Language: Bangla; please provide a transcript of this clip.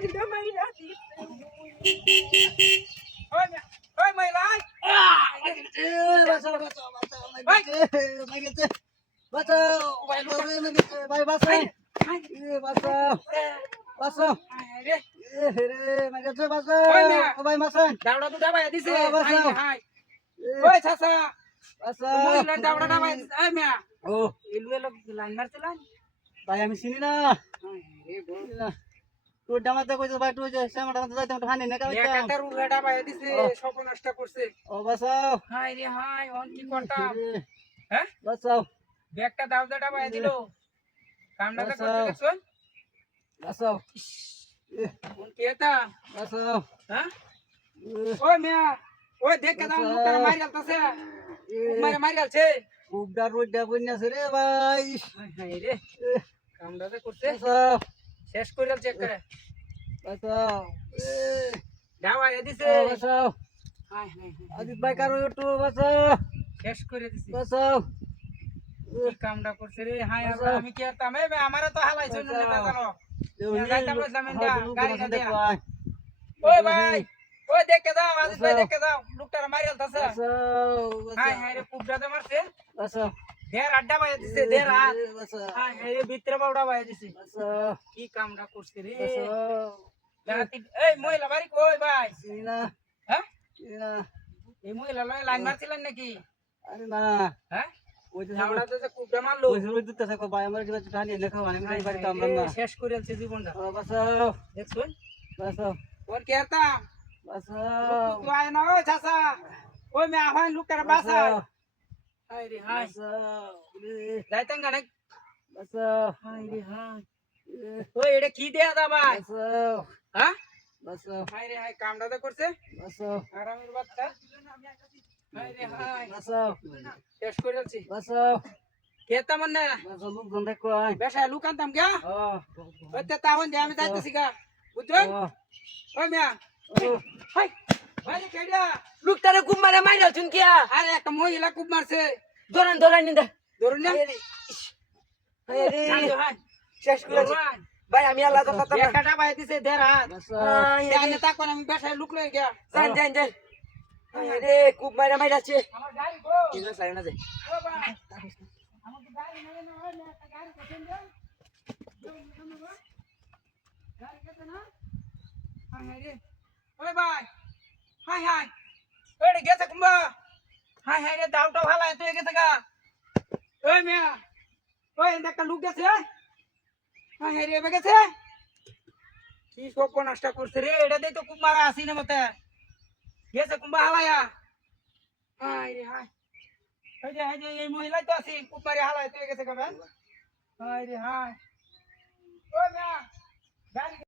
ওই মহিলা বাঁচাও বাঁচাও বাঁচাও মাইগেছে বাঁচাও ভাই বাঁচাও বাঁচাও বাঁচাও রে রে মাইগেছে বাঁচাও ভাই মাসান দাওড়া দুটা ভাই দিছে বাঁচাও হাই ওই চাচা বাঁচাও মহিলা দাওড়াটা ভাই এই মিয়া ও এলুয়ে লোক লাইন মারছিলেন ভাই আমি চিনি না রে বল চিনি না তোর ডামাতে কইছো ভাই তুই যে শ্যামাটা মতো যাইতে মতো হানি না কাইতাম একাটার উড়াটা ভাই দিছে সর্বনাশটা করছে ও বাঁচাও হাই রে হাই অন কি করতাম হ্যাঁ বাঁচাও ব্যাগটা দাওদাটা ভাই দিল কামটা তো করতে দেখছ বাঁচাও কোন কেতা বাঁচাও হ্যাঁ ওই মিয়া ওই দেখে দাও লোকটা মারি গেলতাছে মারি গেলছে উবডা রোডা বন্যাছে রে ভাই হাই রে কামটা তো করছে বাঁচাও শেষ করে চেক করে বাঁচাও দাওয়া দিছে বাঁচাও হাই হাই আজিত ভাই কারো একটু বাঁচাও শেষ করে দিছে বাঁচাও কি কামটা করছে রে হাই আমি কি করতাম এ আমারে তো হালাইছ নুনে না জানো যাইতাম বললাম এটা গাড়ি না দেয়া ওই ভাই ওই দেখে দাও আজিত ভাই দেখে দাও লোকটার মারি গেলতাছে হাই হাই রে কুবড়াতে মারছে বাঁচাও ঢের আড্ডা বাজে দিছে ঢের হাত বাঁচাও হাই হাই রে ভিতরে বাউডা বাজে দিছে বাঁচাও কি কামটা করছে রে বাঁচাও রাতি এই মহিলা বাড়ি কই ভাই চিনি না হ্যাঁ চিনি না এই মহিলা লাইন মারছিলেন নাকি আরে না হ্যাঁ ওই যে ঝামড়া তো কুবড়া মারলো ওই সময় দুধ থাকো ভাই আমার কিছু টানি লেখা মানে আমি বাড়িতে আমলাম না শেষ করে আছে জীবনটা বাঁচাও দেখছুন বাঁচাও ওর কি আতা বাঁচাও তুই আয় না ওই চাচা ওই মে আহ্বান লোকটার বাসায় হাই রে হাই বাঁচাও যাইতেন গানে বাঁচাও হাই রে হাই ওই এটা কি দেয়া দা ভাই বাঁচাও হ্যাঁ বাঁচাও হাই রে হাই কামটা তো করছে বাঁচাও আরামের বাচ্চা হাই রে হাই বাঁচাও শেষ করে আছি বাঁচাও কেতা মন না বাঁচাও লোকজন দেখো আয় বেশা লুকানতাম গা ওই তে তাহন যে আমি যাইতেছি গা বুঝছেন ওই মিয়া হাই ভাই কেডা লোকটারে খুব মারে মাইরা চুনকিয়া আরে একটা মহিলা খুব মারছে ধরেন ধরেন নিন্দা ধরুন না হাই শেষ করেছি ভাই আমি আল্লাহ তো কথা একটা ভাই দিছে দেড় হাত জানে তা কোন আমি বেশা লুক লই গিয়া জান জান জান রে খুব মাইরা মাইরাছে আমার গাড়ি গো কিনা সাইড না যায় ও ভাই আমার তো গাড়ি নাই না ওই একটা গাড়ি কোথায় দেন গাড়ি কত না হাই রে ওই ভাই হাই হাই ওই রে গেছে কুম্বা হাই হাই রে দাউটা ভালো তুই গেছে গা ওই মিয়া ওই একটা লুক গেছে হাই হাই রে গেছে কি সব নষ্ট করছে রে এটা দেই তো কুম্বারা আসি না মতে গেছে কুম্বা হালায়া হাই রে হাই এই যে এই মহিলা তো আছে কুম্বারে হালায় তুই গেছে কবে হাই রে হাই ওই মিয়া গাড়ি